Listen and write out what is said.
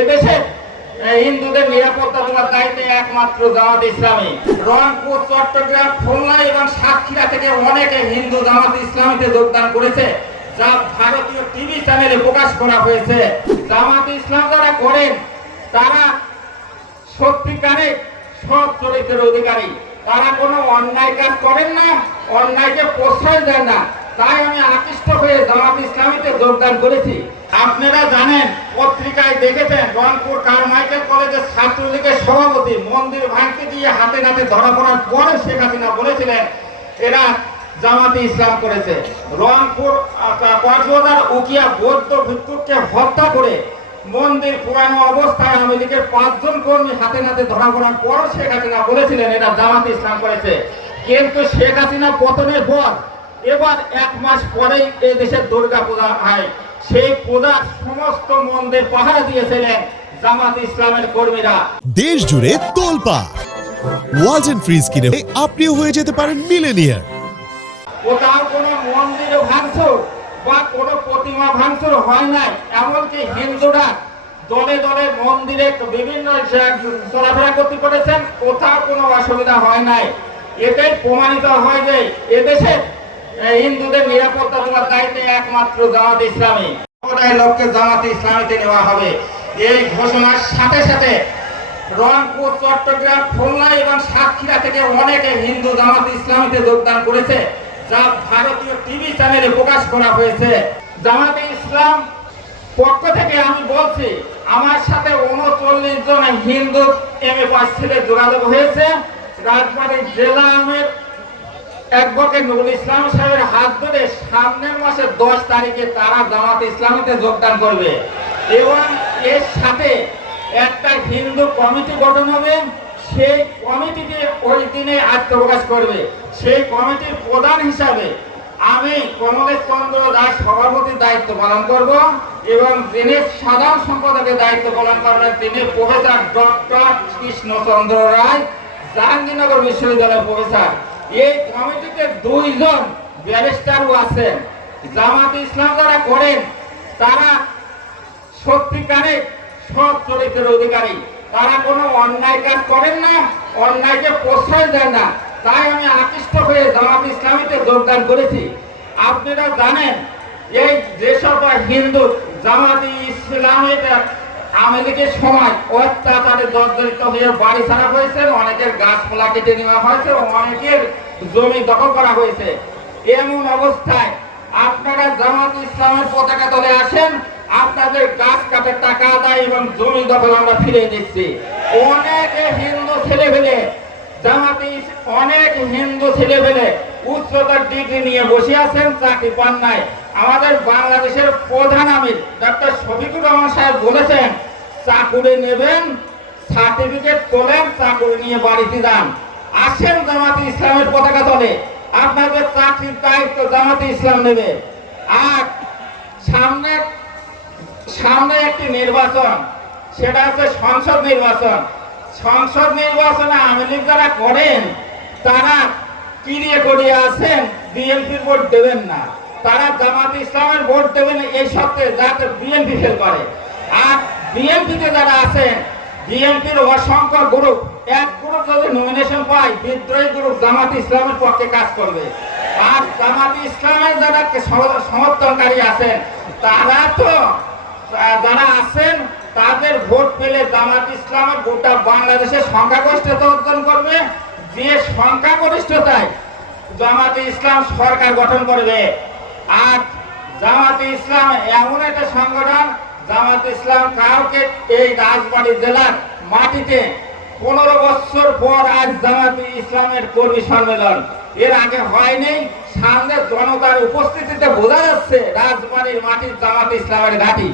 এদেশে হিন্দুদের নিরাপত্তা দেওয়ার দায়িত্বে একমাত্র জামাত ইসলামী। রংপুর, চট্টগ্রাম, খুলনা এবং সাতক্ষীরা থেকে অনেকে হিন্দু জামাত ইসলামীতে যোগদান করেছে, যা ভারতীয় টিভি চ্যানেলে প্রকাশ করা হয়েছে। জামাত ইসলাম যারা করেন তারা সত্যিকারে সৎ চরিত্রের অধিকারী। তারা কোনো অন্যায় কাজ করেন না, অন্যায়কে প্রশ্রয় দেন না। তাই আমি আকৃষ্ট হয়ে জামাত ইসলামীতে যোগদান করেছি। আপনারা জানেন, পত্রিকায় দেখেছেন, রংপুর কারমাইকেল কলেজের ছাত্রলীগের সভাপতি মন্দির ভাঙতে দিয়ে হাতে নাতে ধরা পড়ার পরে শেখ হাসিনা বলেছিলেন এরা জামাতে ইসলাম করেছে। রংপুর কক্সবাজার উকিয়া বৌদ্ধ ভিক্ষুককে হত্যা করে মন্দির পুরানো অবস্থায় আওয়ামী লীগের 5 জন কর্মী হাতে নাতে ধরা পড়ার পর শেখ হাসিনা বলেছিলেন এরা জামাতে ইসলাম করেছে। কিন্তু শেখ হাসিনা পতনের পর এবার 1 মাস পরেই এই দেশের দুর্গা পূজা হয়। সেই পূজার সমস্ত মন্দির পাহারা দিয়েছিলেন জামাত ইসলামের কর্মীরা। দেশ জুড়ে তোলপা ওয়াজ এন্ড ফ্রিজ কিনে আপনিও হয়ে যেতে পারেন মিলেনিয়ার। কোথাও কোনো মন্দির ভাঙচুর বা কোনো প্রতিমা ভাঙচুর হয় নাই। এমনকি হিন্দুরা দলে দলে মন্দিরে বিভিন্ন চলাফেরা করতে পেরেছেন, কোথাও কোনো অসুবিধা হয় নাই। এটাই প্রমাণিত হয় যে এদেশে হিন্দুদের নিরাপত্তা দেওয়ার দায়িত্বে একমাত্র জামাত ইসলামী। লোককে জামাত ইসলামীতে নেওয়া হবে। এই ঘোষণার সাথে সাথে রংপুর, চট্টগ্রাম, খুলনা এবং সাতক্ষীরা থেকে অনেকে হিন্দু জামাত ইসলামীতে যোগদান করেছে, যা ভারতীয় টিভি চ্যানেলে প্রকাশ করা হয়েছে। জামাতে ইসলাম পক্ষ থেকে আমি বলছি, আমার সাথে 39 জন হিন্দু এমএ পাস ছেলে যোগাযোগ হয়েছে। রাজবাড়ী জেলা আমির অ্যাডভোকেট নুরুল ইসলাম সাহেবের হাত ধরে সামনের মাসের 10 তারিখে তারা জামাত ইসলামীতে যোগদান করবে এবং এর সাথে একটা হিন্দু কমিটি গঠন হবে। সেই কমিটিতে ওই দিনে আত্মপ্রকাশ করবে। সেই কমিটির প্রধান হিসাবে আমি কমলেশ চন্দ্র দাস সভাপতির দায়িত্ব পালন করব এবং যিনি সাধারণ সম্পাদকের দায়িত্ব পালন করবেন তিনি প্রফেসর ডক্টর কৃষ্ণচন্দ্র রায়, জাহাঙ্গীরনগর বিশ্ববিদ্যালয়ের প্রফেসর। এই কমিটিতে 2 জন ব্যারিস্টারও আছেন। জামাত ইসলাম যারা করেন তারা সত্যিকারে সৎ চরিত্রের অধিকারী। তারা কোনো অন্যায় কাজ করেন না, অন্যায়কে প্রশ্রয় দেন না। তাই আমি আকৃষ্ট হয়ে জামাত ইসলামীতে যোগদান করেছি। আপনারা জানেন, এই যেসব হিন্দু জামাত ইসলামীতে আওয়ামী লীগের সময় অত্যাচারে জর্জরিত হয়ে বাড়ি ছাড়া হয়েছে, অনেকের গাছপালা কেটে নেওয়া হয়েছে, অনেকের জমি দখল করা হয়েছে। এমন অবস্থায় আপনারা জামাত ইসলামের পতাকা তলে আসেন, আপনাদের গাছ কাটার টাকা আদায় এবং জমি দখল আমরা ফিরিয়ে দিচ্ছি। অনেক হিন্দু ছেলেপেলে অনেক হিন্দু ছেলেপেলে উচ্চতর ডিগ্রি নিয়ে বসে আছেন, চাকরি পান নাই। আমাদের বাংলাদেশের প্রধান আমির ডক্টর শফিকুর রহমান সাহেব বলেছেন, চাকুরি নেবেন, সার্টিফিকেট তোলেন, চাকুরি নিয়ে বাড়িতে যান। আসেন জামাতে ইসলামের পতাকা তলে, আপনাদের চাকরির দায়িত্ব জামাতে ইসলাম নেবে। আর সামনে একটি নির্বাচন, সেটা হচ্ছে সংসদ নির্বাচন। সংসদ নির্বাচনে আওয়ামী লীগ যারা করেন তারা কিরিয়ে করিয়ে আছেন, বিএনপির ভোট দেবেন না, তারা জামাত ইসলামের ভোট দেবেন এই সত্ত্বে যাতে বিএনপি ফেল করে। আর বিএনপিতে যারা আছেন, বিএনপির অসংখ্য গ্রুপ, এক গ্রুপ যদি নমিনেশন পায়, বিদ্রোহী গ্রুপ জামাত ইসলামের পক্ষে কাজ করবে। আর জামাত ইসলামের যারা সমর্থনকারী আছেন তারা তো যারা আছেন তাদের ভোট পেলে জামাত ইসলামের গোটা বাংলাদেশে সংখ্যাগরিষ্ঠতা অর্জন করবে। যে সংখ্যাগরিষ্ঠতায় জামাতে ইসলাম সরকার গঠন করবে। আর জামাতে ইসলাম এমন একটা সংগঠন, জামাত ইসলাম কাউকে এই রাজবাড়ী জেলার মাটিতে 15 বছর পর আজ জামাতে ইসলামের কর্মী সম্মেলন, এর আগে হয়নি। সামনে জনতার উপস্থিতিতে বোঝা যাচ্ছে রাজবাড়ীর মাটির জামাতে ইসলামের ঘাঁটি।